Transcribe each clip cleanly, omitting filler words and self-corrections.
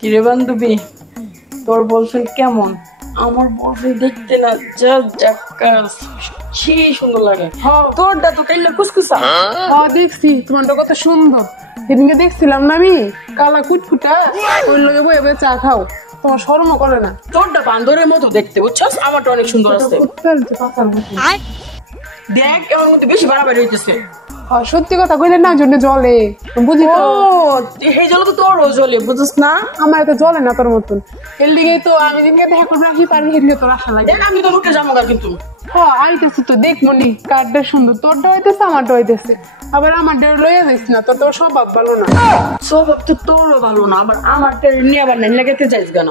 কিরে বান্ধবী, তোর বয়ফ্রেন্ড কেমন? আমার বয়ফ্রেন্ড দেখতে না যা জাক্কাস, সেই সুন্দর লাগে। তোরটা তো কাইলা কুসকুসা। দেখছি তোমারটা কত সুন্দর। সেদিনকে দেখছিলাম না আমি, কালা কুটকুটা, ওই লগে বয়ে বয়ে চা খাও, তোমার শরমও করে না। তোরটা বান্দরের মতো দেখতে, বুঝছস? আমারটা অনেক সুন্দর আছে। দেখ আমার মধ্যে বেশি বাড়াবাড়ি হইতেছে। সত্যি কথা কইলে না জন্য জলে, বুঝি তো। এই জল তো তোরও জলে, বুঝছ না? আমার তো জলে না তোর মতন। এর দিকে তো আমি দিনকে দেখা করবো কি পারি, সেদিকে তোর আশা লাগে। দেখ আমি তো লুটে যাবো কিন্তু। আইতেছি তো, দেখবো নি কারটা সুন্দর। তোরটা হইতেছে, আমারটা হইতেছে। আবার আমার ডের লইয়া যাইস না, তোর স্বভাব ভালো না। স্বভাব তো তোরও ভালো না, আবার আমারটা নিয়ে আবার নাই লাগাতে যাইস কেন?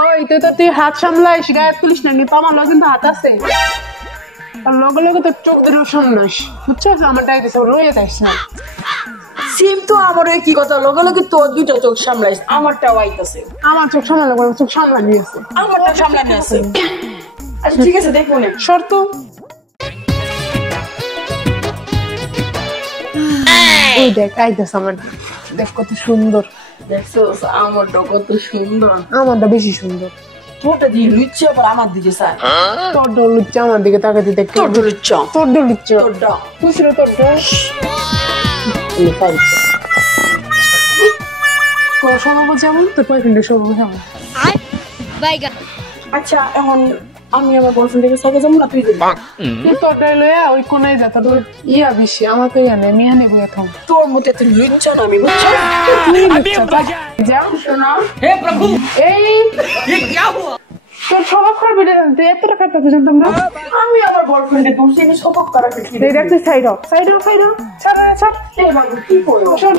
ওই তুই হাত সামলাইস, গায়ে তুলিস না, কিন্তু আমার লগে কিন্তু হাত আছে। আর লগে লগে তোর চোখ দিলেও সামলাস, বুঝছস? আমারটা হইতেছে, লইয়া যাইস না। সিম তো আমার কি কথা, লগে লগে তোর দুইটা চোখ সামলাইস, আমারটাও আইতাছে। আমার চোখ সামলানো করে, চোখ সামলানি আছে, আমারটা সামলানি আছে। আচ্ছা ঠিক আছে, দেখবো না শর্ত। ওই দেখ আইতাছে আমার, দেখ কত সুন্দর। দেখছো আমারটা কত সুন্দর? আমারটা বেশি সুন্দর। তোরটা দিয়ে লুচ্ছে আবার আমার দিকে চায়। তোর ডর লুচ্ছে আমার দিকে তাকাতে দেখ। তোর লুচ্ছ, তোর ডর লুচ্ছে, তোরটা খুশির তোর তোর স্বভাব যেমন, তোর বয়ফ্রেন্ডের স্বভাব যেমন। আচ্ছা এখন আমি আমার বয়ফ্রেন্ডের সাথে যাবো না, তুই যাবি? তোরটাই লইয়া ওই কোনায় যা, তোর ইয়া বেশি, আমার তো ইয়া নেই, মিয়া নেবো এখন। তোর মধ্যে তুই লুচ্ছ না, আমি বুঝছো? যাও শোনা। হে প্রভু, এই তোর স্বভাব খারাপ হয়ে যাচ্ছে, তুই এতটা খারাপ থাকতে জানতাম না। আমি আমার বয়ফ্রেন্ডের বলছি যে সবক করা কি এই দেখ তুই সাইড হ, ছাড় ছাড়। এই বাবু কি করো? শোন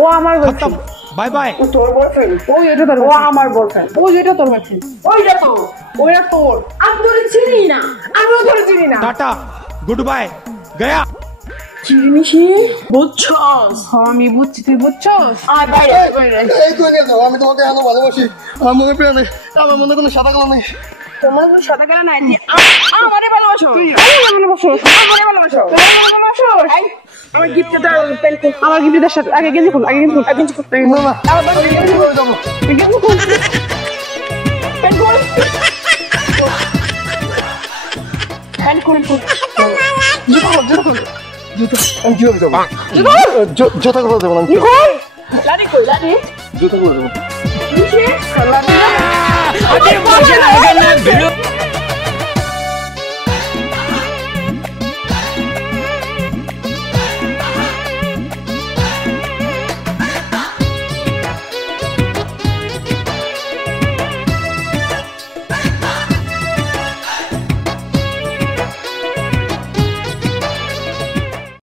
ও আমার বয়ফ্রেন্ড। Bye bye. ও তোর বয়ফ্রেন্ড? ওই এটা তোর, ও আমার বয়ফ্রেন্ড। ওই এটা তোর বয়ফ্রেন্ড। ওইটা তো ওইটা তোর। আমি তোরে চিনি না। আমিও তোর চিনি না। टाटा गुड बाय गया। চিনিসি বুঝছস? আমি বুঝছি, তুই বুঝছস। আয় বাইরে বাইরে। এই তুই নিয়ে যাও, আমি তোমাকে এত ভালোবাসি। আমার মনে প্রেমে, আমার মনে কোনো সাদা কালো নেই। তোমার কোনো সাদা কালো নাই, আমারে ভালোবাসো। তুই আমারে ভালোবাসো, আমারে ভালোবাসো। আমারে ভালোবাসো। আমার গিফটটা দাও, পেন কো। আমার গিফটের সাথে আগে গেঞ্জি খুল, আগে গেঞ্জি খুল। না না, আমি গেঞ্জি পরে যাবো। গেঞ্জি খুল, পেন কো। পেন খুল। জুতো খুল। আমি কিভাবে যাবো? জুতা করে দেবো না, লাড়ি কই লাড়ি? জুতা করে দেবো। নিচে লাড়ি। अरे मजा आएगा ना भिड़ो।